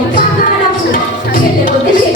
を考え出す。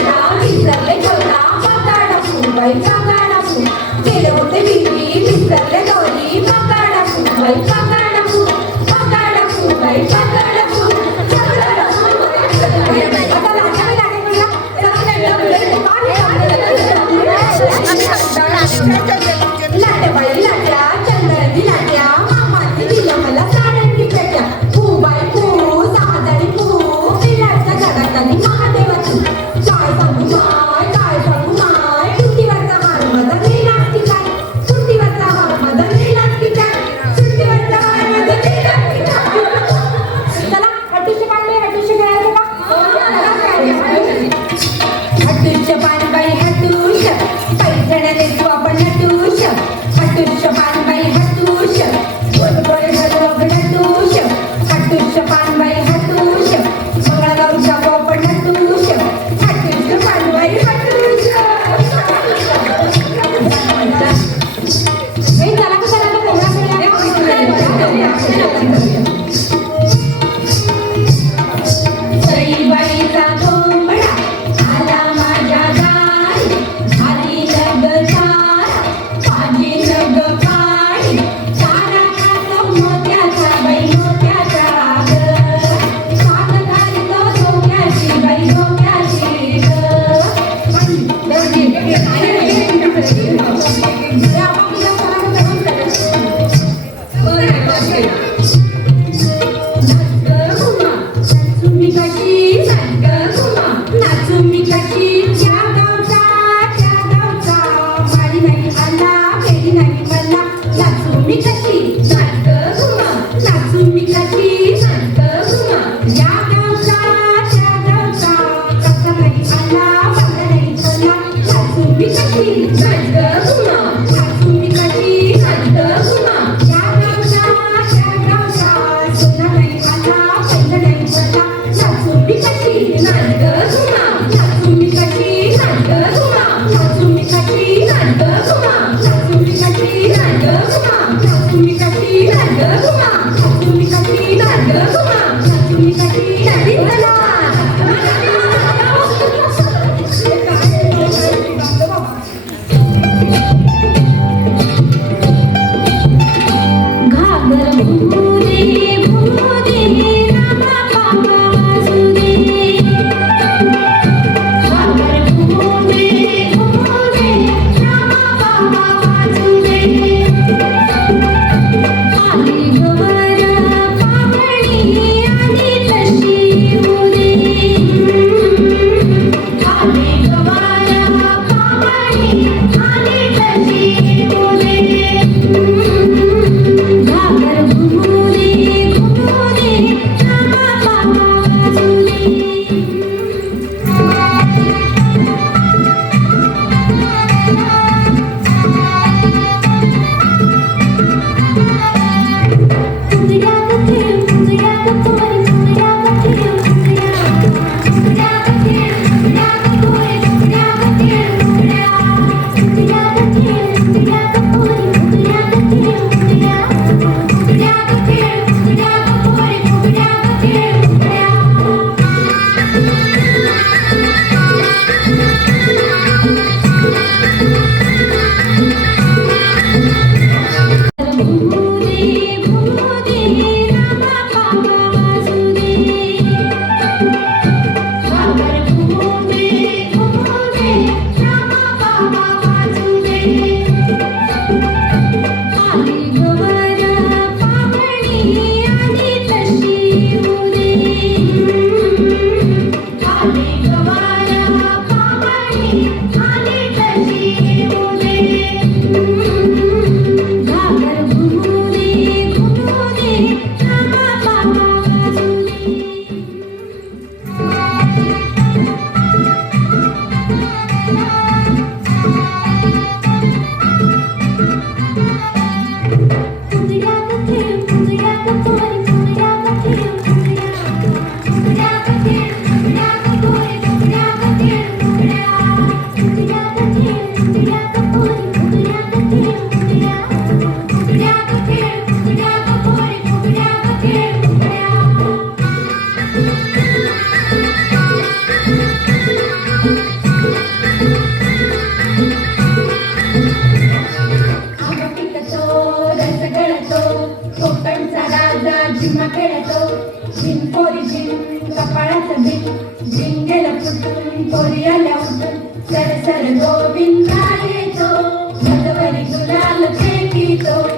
Oh,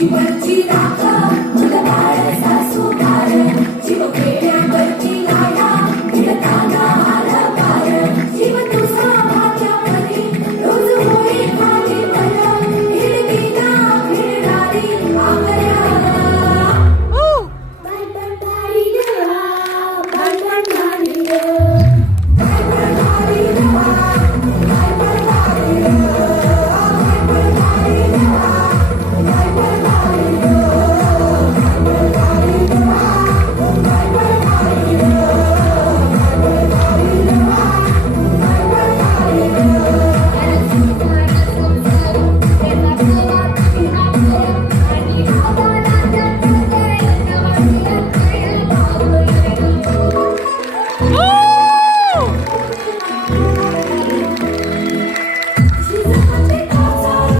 你问题大